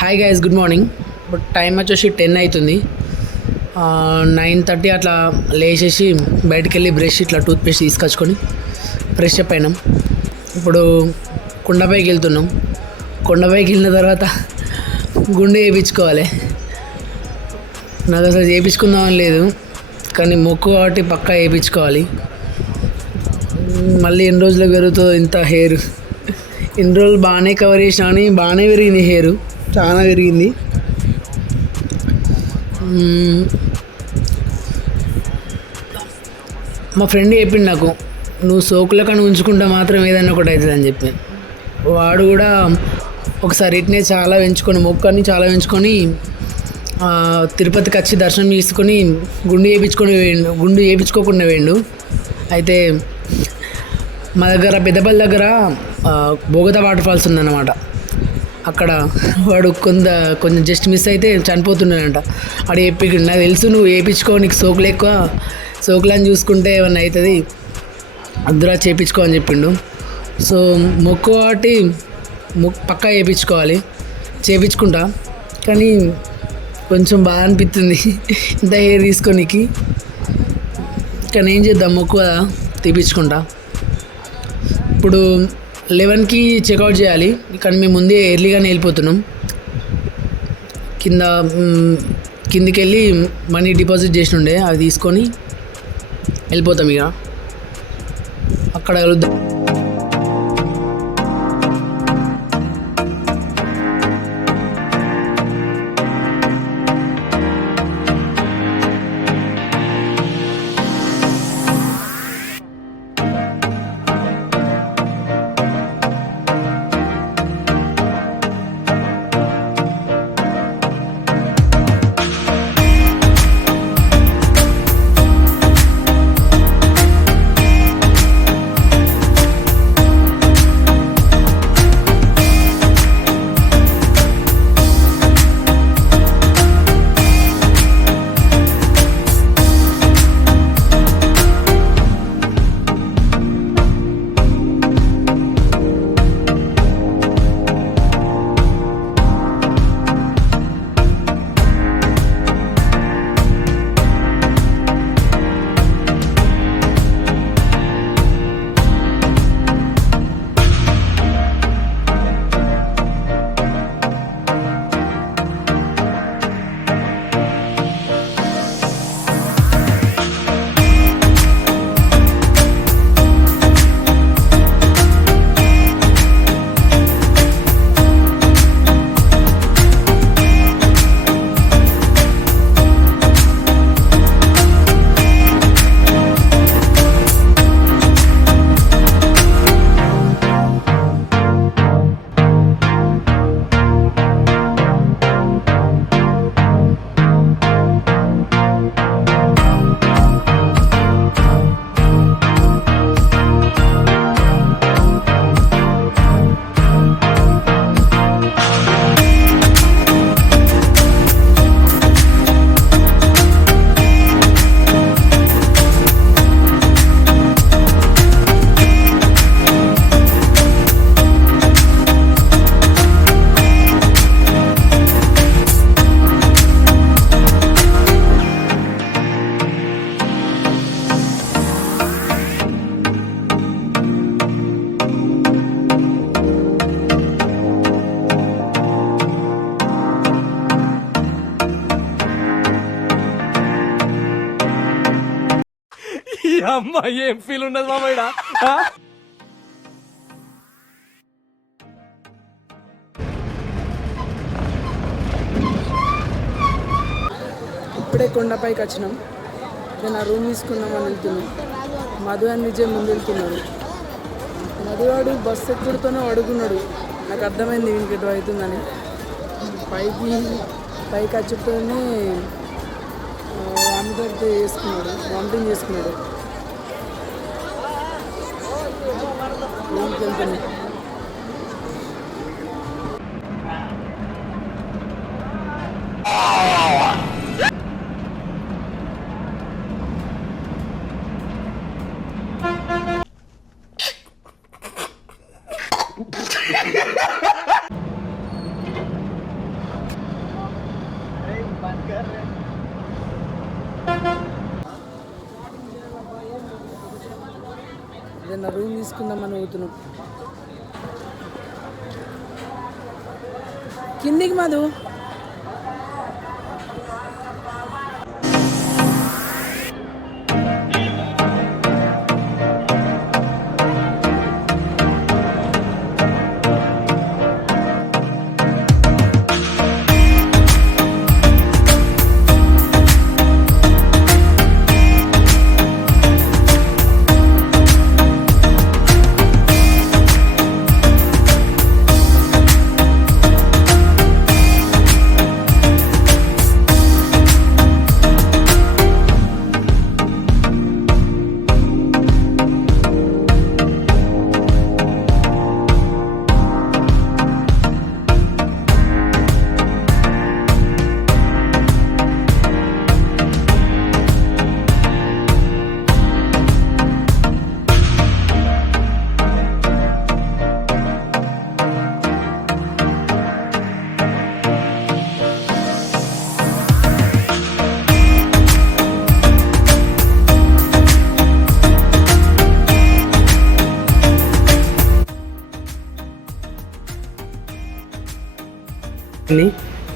Hi guys, good morning. ఇప్పుడు time వచ్చేసి 10 అవుతుంది. 9:30 అట్లా లేచేసి బయటికి వెళ్ళి బ్రష్ ఇట్లా టూత్పేస్ట్ తీసుకొచ్చుకొని ఫ్రెష్ అప్ అయినాం. ఇప్పుడు కొండపైకి వెళ్తున్నాం. కొండపైకి వెళ్ళిన తర్వాత గుండె వేయించుకోవాలి. నాకు అసలు చేయించుకుందామని లేదు, కానీ మొక్కు కాబట్టి పక్కా వేయించుకోవాలి. మళ్ళీ ఎన్ని రోజులకు పెరుగుతుందో ఇంత హెయిర్. ఎన్ని రోజులు బాగానే కవర్ చేసినా కానీ బాగానే పెరిగింది హెయిర్, చాలా పెరిగింది. మా ఫ్రెండ్ చెప్పిండు నాకు, నువ్వు సోకుల కానీ ఉంచుకుంటే మాత్రం ఏదైనా ఒకటి అవుతుంది అని చెప్పి. వాడు కూడా ఒకసారి ఇట్నే చాలా పెంచుకొని మొక్కని చాలా పెంచుకొని తిరుపతికి వచ్చి దర్శనం చేసుకొని గుండు చేయించుకోకుండా వేయండు. అయితే మా దగ్గర పెద్దపల్లి దగ్గర బోగతా వాటర్ ఫాల్స్ ఉందన్నమాట. అక్కడ వాడు కొంచెం జస్ట్ మిస్ అయితే చనిపోతున్నాడంట. వాడు చెప్పి నాకు తెలుసు నువ్వు వేయించుకో, నీకు సోకులు ఎక్కువ, సోకులని చూసుకుంటే ఏమన్నా అవుతుంది, అద్దురా చేయించుకో అని చెప్పిండు. సో మొక్కు కాబట్టి పక్కా చేయించుకోవాలి. చేయించుకుంటా, కానీ కొంచెం బాగా అనిపిస్తుంది ఇంత హెయిర్ తీసుకోనికి. కానీ ఏం చేద్దాం, మొక్కు కదా, తీపించుకుంటా. ఇప్పుడు 11కి చెక్అవుట్ చేయాలి, కానీ మేము ముందే ఎర్లీగానే వెళ్ళిపోతున్నాం. కిందికి వెళ్ళి మనీ డిపాజిట్ చేసి ఉండే అవి తీసుకొని వెళ్ళిపోతాం. ఇక అక్కడ కలుద్దాం. అమ్మా ఏం ఫీల్ ఉన్నది మామయ్య. ఇప్పుడే కొండపైకి వచ్చినాం. నేను ఆ రూమ్ తీసుకున్నామని వెళ్తున్నాం. మధు అని విజయ్ ముందు వెళ్తున్నాడు. మధువాడు బస్సు ఎక్కుడుతోనే అడుగున్నాడు. నాకు అర్థమైంది వీనికి ఎటు అవుతుందని. పైకి వచ్చేటోనే వామిటింగ్ చేసుకున్నాడు. రూమ్కి వెళ్తున్నాం. ఏదైనా రూమ్ తీసుకుందామని పోతున్నాం. కిందికి మధు.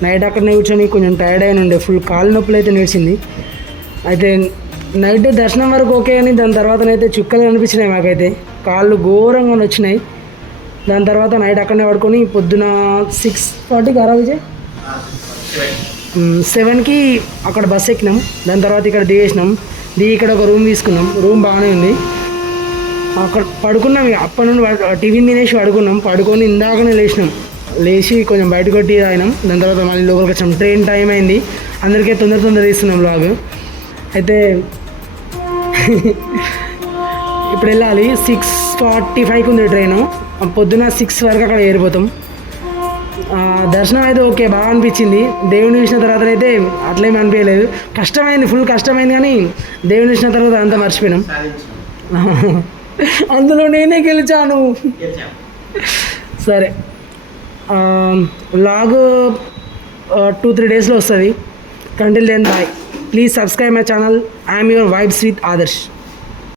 నైట్ అక్కడనే కూర్చొని కొంచెం టైర్డ్ అయిన ఉండే, ఫుల్ కాలు నొప్పులు అయితే నేర్చింది. అయితే నైట్ దర్శనం వరకు ఓకే అని దాని తర్వాతనైతే చుక్కలు అనిపించినాయి మాకైతే, కాళ్ళు ఘోరంగా వచ్చినాయి. దాని తర్వాత నైట్ అక్కడనే పడుకొని పొద్దున 6:40కి విజయ్ 7కి అక్కడ బస్ ఎక్కినాం. దాని తర్వాత ఇక్కడ దిగేసినాం. ఇక్కడ ఒక రూమ్ తీసుకున్నాం. రూమ్ బాగానే ఉంది. అక్కడ పడుకున్నాం. అప్పటి నుండి టిఫిన్ తినేసి పడుకొని ఇందాకనే లేచి కొంచెం బయటకు కొట్టి తాగినాం. దాని తర్వాత మళ్ళీ లోపలికి వచ్చాం. ట్రైన్ టైం అయింది. అందరికీ తొందర తీస్తున్నాం బ్లాగ్. అయితే ఇప్పుడు వెళ్ళాలి. 6:45కి ఉంది ట్రైను. పొద్దున 6 వరకు అక్కడ ఏరిపోతాం. దర్శనం అయితే ఓకే, బాగా అనిపించింది. దేవుని చూసిన తర్వాత అయితే అట్లేమి అనిపించలేదు. కష్టమైంది, ఫుల్ కష్టమైంది. కానీ దేవుని చూసిన తర్వాత అంతా మర్చిపోయినాం. అందులో నేనే గెలిచాను. సరే, వ్లాగ్ 2-3 డేస్లో వస్తుంది. Until then bye. Please subscribe my channel. I'm your vibes with Adarsh.